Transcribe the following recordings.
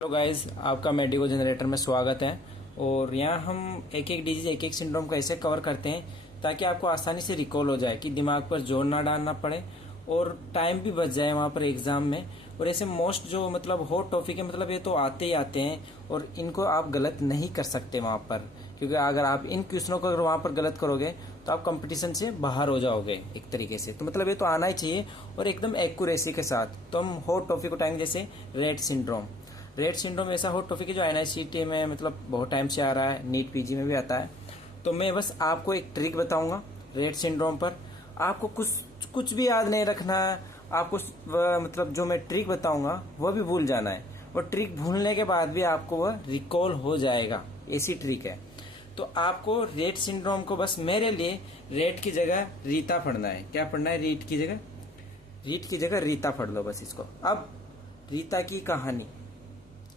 Hello guys, आपका medico generator में स्वागत है। और यहाँ हम एक एक डिजीज एक एक सिंड्रोम को ऐसे कवर करते हैं ताकि आपको आसानी से रिकॉल हो जाए कि दिमाग पर जोर ना डालना पड़े और टाइम भी बच जाए वहाँ पर एग्जाम में। और ऐसे मोस्ट जो मतलब हॉट टॉपिक है, मतलब ये तो आते ही आते हैं और इनको आप गलत नहीं कर सकते वहाँ पर, क्योंकि अगर आप इन क्वेश्चनों को अगर वहाँ पर गलत करोगे तो आप कंपटीशन से बाहर हो जाओगे एक तरीके से। तो मतलब ये तो आना ही चाहिए और एकदम एक्यूरेसी के साथ। तो हम हॉट टॉपिक उठाएंगे जैसे रेट सिंड्रोम। रेट सिंड्रोम ऐसा हॉट टॉपिक है जो एनआईसीटी में मतलब बहुत टाइम से आ रहा है, नीट पीजी में भी आता है। तो मैं बस आपको एक ट्रिक बताऊंगा रेट सिंड्रोम पर। आपको कुछ कुछ भी याद नहीं रखना है, आपको मतलब जो मैं ट्रिक बताऊंगा वह भी भूल जाना है। वो ट्रिक भूलने के बाद भी आपको वह रिकॉल हो जाएगा, ऐसी ट्रिक है। तो आपको रेट सिंड्रोम को बस मेरे लिए रेट की जगह रीता पढ़ना है। क्या पढ़ना है? रीट की जगह रीता पढ़ लो बस इसको। अब रीता की कहानी,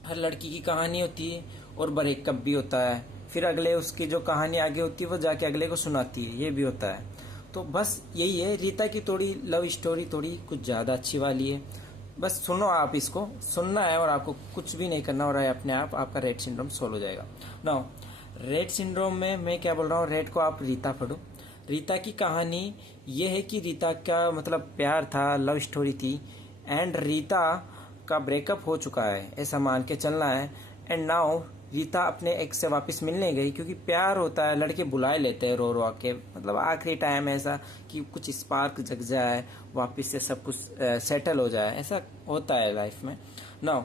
हर लड़की की कहानी होती है और ब्रेकअप भी होता है, फिर अगले उसकी जो कहानी आगे होती है वो जाके अगले को सुनाती है, ये भी होता है। तो बस यही है, रीता की थोड़ी लव स्टोरी थोड़ी कुछ ज्यादा अच्छी वाली है। बस सुनो, आप इसको सुनना है और आपको कुछ भी नहीं करना, और अपने आप आपका रेट सिंड्रोम सोल्व हो जाएगा। नाउ रेट सिंड्रोम में मैं क्या बोल रहा हूँ, रेट को आप रीता पढ़ो। रीता की कहानी ये है कि रीता का मतलब प्यार था, लव स्टोरी थी, एंड रीता का ब्रेकअप हो चुका है ऐसा मान के चलना है। एंड नाउ रीता अपने एक्स से वापस मिलने गई, क्योंकि प्यार होता है, लड़के बुलाए लेते हैं रो रो के, मतलब आखिरी टाइम ऐसा कि कुछ स्पार्क जग जाए, वापस से सब कुछ सेटल हो जाए, ऐसा होता है लाइफ में। नाउ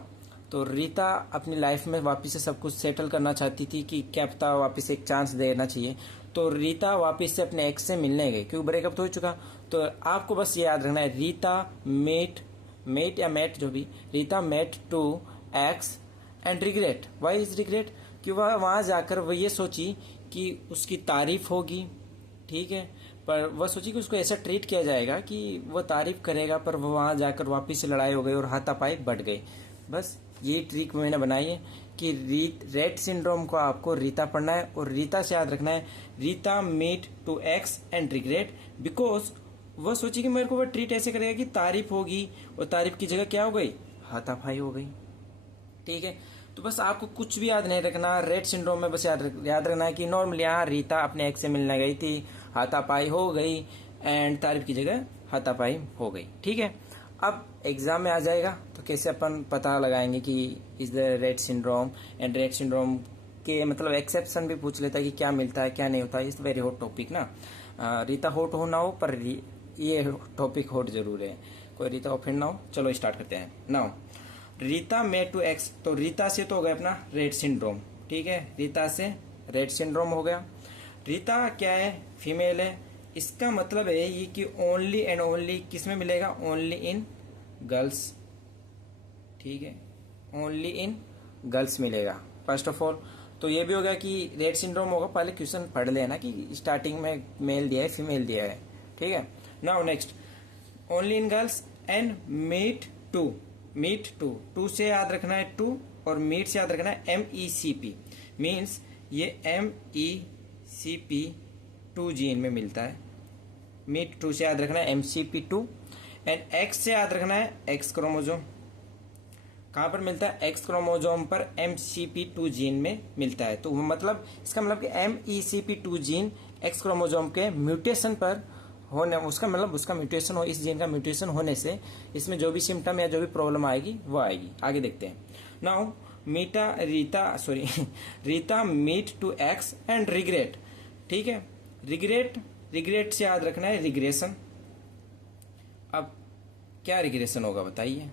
तो रीता अपनी लाइफ में वापस से सब कुछ सेटल करना चाहती थी कि क्या पता वापस एक चांस देना चाहिए। तो रीता वापस से अपने एक्स से मिलने गई, क्योंकि ब्रेकअप तो हो चुका। तो आपको बस ये याद रखना है, रीता मेट या मेट जो भी, Rita met to X and regret. Why is regret? कि वह वहां जाकर वह ये सोची कि उसकी तारीफ होगी, ठीक है, पर वह सोची कि उसको ऐसा ट्रीट किया जाएगा कि वह तारीफ करेगा, पर वह वहां जाकर वापिस से लड़ाई हो गई और हाथापाई बढ़ गई। बस ये ट्रिक मैंने बनाई है कि रेट सिंड्रोम को आपको रीता पढ़ना है और रीता से याद रखना है, Rita meet to X and regret, because वह सोची कि मेरे को वह ट्रीट ऐसे करेगा कि तारीफ होगी, और तारीफ की जगह क्या हो गई? हाथापाई हो गई। ठीक है, तो बस आपको कुछ भी याद नहीं रखना। रेट सिंड्रोम में बस याद रखना है कि नॉर्मली यहाँ रीता अपने एक्स से मिलने गई थी, हाथापाई हो गई, एंड तारीफ की जगह हाथापाई हो गई। ठीक है, अब एग्जाम में आ जाएगा तो कैसे अपन पता लगाएंगे कि is the Rett syndrome. And Rett syndrome के मतलब एक्सेप्शन भी पूछ लेता है कि क्या मिलता है क्या नहीं होता है। इज वेरी हॉट टॉपिक ना। रीता हॉट हो ना हो, पर ये टॉपिक हॉट जरूर है, कोई रीता हो फिर ना हो। चलो स्टार्ट करते हैं। Now Rita met to X, तो रीता से तो हो गया अपना रेट सिंड्रोम। ठीक है, रीता से रेट सिंड्रोम हो गया। रीता क्या है? फीमेल है। इसका मतलब है ये कि ओनली एंड ओनली किस में मिलेगा? Only in girls. ठीक है, ओनली इन गर्ल्स मिलेगा फर्स्ट ऑफ ऑल। तो ये भी हो गया कि रेट सिंड्रोम होगा, पहले क्वेश्चन पढ़ लेना कि स्टार्टिंग में मेल दिया है फीमेल दिया है। ठीक है, now next, only in girls and meet to से याद रखना है टू, और मीट से याद रखना है MECP। मीन्स ये MECP 2 जीन में मिलता है। मीट टू से याद रखना है MCP2। एंड एक्स से याद रखना है एक्स क्रोमोजोम। कहां पर मिलता है? एक्स क्रोमोजोम पर MCP2 जीन में मिलता है। तो मतलब इसका मतलब कि MECP2 जीन एक्स क्रोमोजोम के म्यूटेशन पर होने, उसका मतलब उसका म्यूटेशन हो, इस जीन का म्यूटेशन होने से इसमें जो भी सिम्टम या जो भी प्रॉब्लम आएगी वो आएगी। आगे देखते हैं। Now Rita meet to X and regret. ठीक है, रिग्रेट से याद रखना है रिग्रेशन। अब क्या रिग्रेशन होगा बताइए?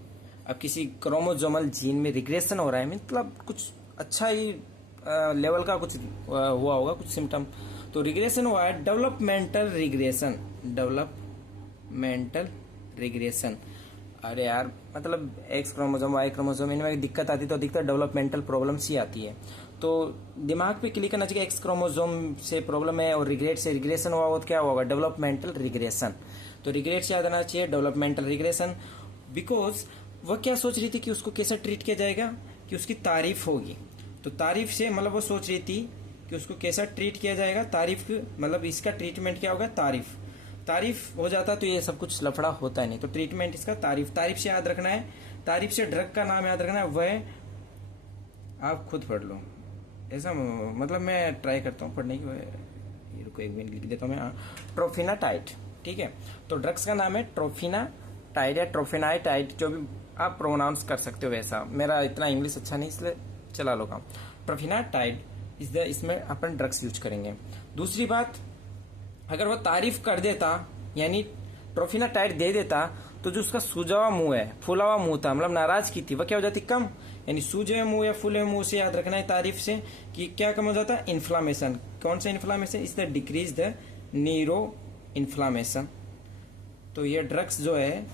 अब किसी क्रोमोजोमल जीन में रिग्रेशन हो रहा है, मतलब कुछ अच्छा ही लेवल का कुछ हुआ होगा, कुछ सिम्टम। तो रिग्रेशन हुआ है डेवलपमेंटल रिग्रेशन। अरे यार, मतलब एक्स क्रोमोजोम वाई क्रोमोजोम इनमें दिक्कत आती तो अधिकतर डेवलपमेंटल प्रॉब्लम्स ही आती है। तो दिमाग पे क्लिक करना चाहिए, एक्स क्रोमोजोम से प्रॉब्लम है और रिग्रेट से रिग्रेशन हुआ, वो क्या होगा? Developmental regression. तो रिग्रेट से याद आना चाहिए डेवलपमेंटल रिग्रेशन, बिकॉज वह क्या सोच रही थी कि उसको कैसा ट्रीट किया जाएगा, कि उसकी तारीफ होगी। तो तारीफ से मतलब वो सोच रही थी कि उसको कैसा ट्रीट किया जाएगा, तारीफ मतलब इसका ट्रीटमेंट क्या होगा? तारीफ हो जाता तो ये सब कुछ लफड़ा होता है नहीं। तो ट्रीटमेंट इसका तारीफ से याद रखना है। तारीफ से ड्रग का नाम याद रखना है, वह आप खुद पढ़ लो, ऐसा मतलब मैं ट्राई करता हूँ पढ़ने की। ये रुको 1 मिनट लिख देता हूँ मैं। ट्रोफिनाटाइड, ठीक है। तो ड्रग्स का नाम है ट्रोफिनाटाइड या ट्रोफिनाटाइड, जो भी आप प्रोनाउंस कर सकते हो वैसा। मेरा इतना इंग्लिश अच्छा नहीं, इसलिए चला लो काम। ट्रोफिनाटाइड इसमें अपन ड्रग्स यूज करेंगे। दूसरी बात, अगर वो तारीफ कर देता यानी ट्रोफिनाटाइड दे देता, तो जो उसका सूजा हुआ मुंह है, फूला हुआ मुंह था, मतलब नाराज की थी, वह क्या हो जाती? कम। यानी सूजे हुए मुंह या फूले हुए मुंह से याद रखना है तारीफ से कि क्या कम हो जाता है? इन्फ्लामेशन। कौन सा inflammation? Is the decrease the neuro inflammation. तो ये ड्रग्स जो है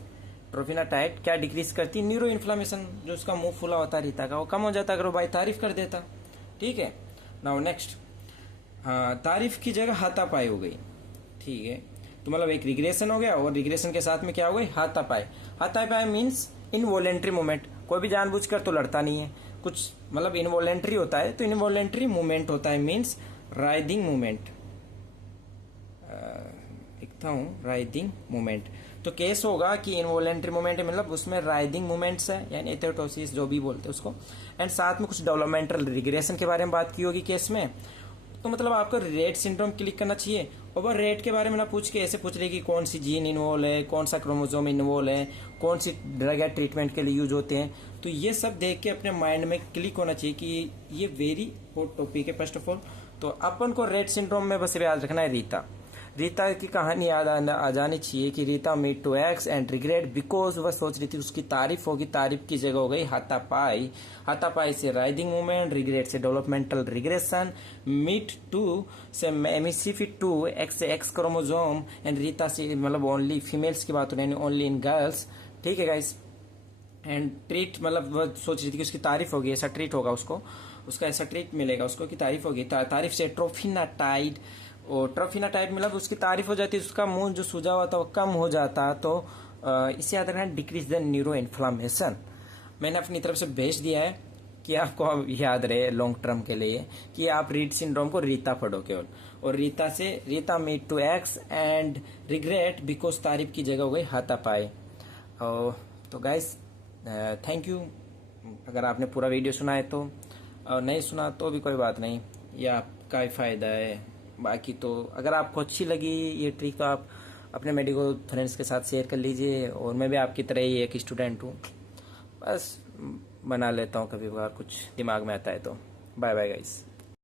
ट्रोफिनाटाइड क्या डिक्रीज करती? Neuro inflammation. जो उसका मुंह फूला होता रीता का, वो कम हो जाता अगर वो भाई तारीफ कर देता, ठीक है। नाउ नेक्स्ट, तारीफ की जगह हाथापाई हो गई, ठीक है। तो मतलब एक रिग्रेशन हो गया, और रिग्रेशन के साथ में क्या हो गई? हाथापाई। हाथापाई मीन्स इनवॉलेंट्री मूवमेंट। कोई भी जानबूझकर तो लड़ता नहीं है, कुछ मतलब इनवॉलेंट्री होता है, तो इनवॉलेंट्री मूवमेंट होता है, मीन्स राइदिंग मूवमेंट। लिखता हूँ राइदिंग मूवमेंट। तो केस होगा कि इनवॉलेंट्री मूवमेंट मतलब उसमें राइदिंग मूवमेंट्स है, यानी एथेटोसिस जो भी बोलते हैं उसको, एंड साथ में कुछ डेवलपमेंटल रिग्रेशन के बारे में बात की होगी केस में। तो मतलब आपको रेट सिंड्रोम क्लिक करना चाहिए, और वो रेट के बारे में ना पूछ के ऐसे पूछ रहे कि कौन सी जीन इन्वॉल्व है, कौन सा क्रोमोसोम इन्वॉल्व है, कौन सी ड्रग या ट्रीटमेंट के लिए यूज होते हैं। तो ये सब देख के अपने माइंड में क्लिक होना चाहिए कि ये वेरी हॉट टॉपिक है फर्स्ट ऑफ ऑल। तो अपन को रेट सिंड्रोम में बस याद रखना है रीता की कहानी याद आ जानी चाहिए कि Rita meet to X and regret because वह सोच रही थी उसकी तारीफ होगी, तारीफ की जगह हो गई हाथापाई। हाथापाई से राइदिंग मूवमेंट, रिग्रेट से डेवलपमेंटल रिग्रेशन, मीट टू से एमिसिफिक टू, एक्स से एक्स क्रोमोसोम, एंड रीता से मतलब ओनली फीमेल्स की बात हो रही है, ओनली इन गर्ल्स, ठीक है गाइस। एंड ट्रीट मतलब वह सोच रही थी कि उसकी तारीफ होगी, ऐसा ट्रीट होगा उसको, उसका ऐसा ट्रीट मिलेगा उसको कि तारीफ होगी। तारीफ से ट्रोफिनाटाइड, और ट्रोफिनाटाइड मतलब उसकी तारीफ हो जाती है, उसका मुंह जो सूजा हुआ था वो कम हो जाता। तो इसे याद रखना, डिक्रीज द न्यूरो इन्फ्लामेशन। मैंने अपनी तरफ से भेज दिया है कि आपको याद रहे लॉन्ग टर्म के लिए कि आप रीट सिंड्रोम को रीता पढ़ो केवल, और रीता से Rita meet to X and regret because तारीफ की जगह हो गई हाथापाई। तो गाइस थैंक यू। अगर आपने पूरा वीडियो सुना है तो, और नहीं सुना तो भी कोई बात नहीं, ये आपका ही फायदा है। बाकी तो अगर आपको अच्छी लगी ये ट्रिक तो आप अपने मेडिकल फ्रेंड्स के साथ शेयर कर लीजिए, और मैं भी आपकी तरह ही एक स्टूडेंट हूँ, बस बना लेता हूँ कभी बार कुछ दिमाग में आता है तो। Bye bye guys.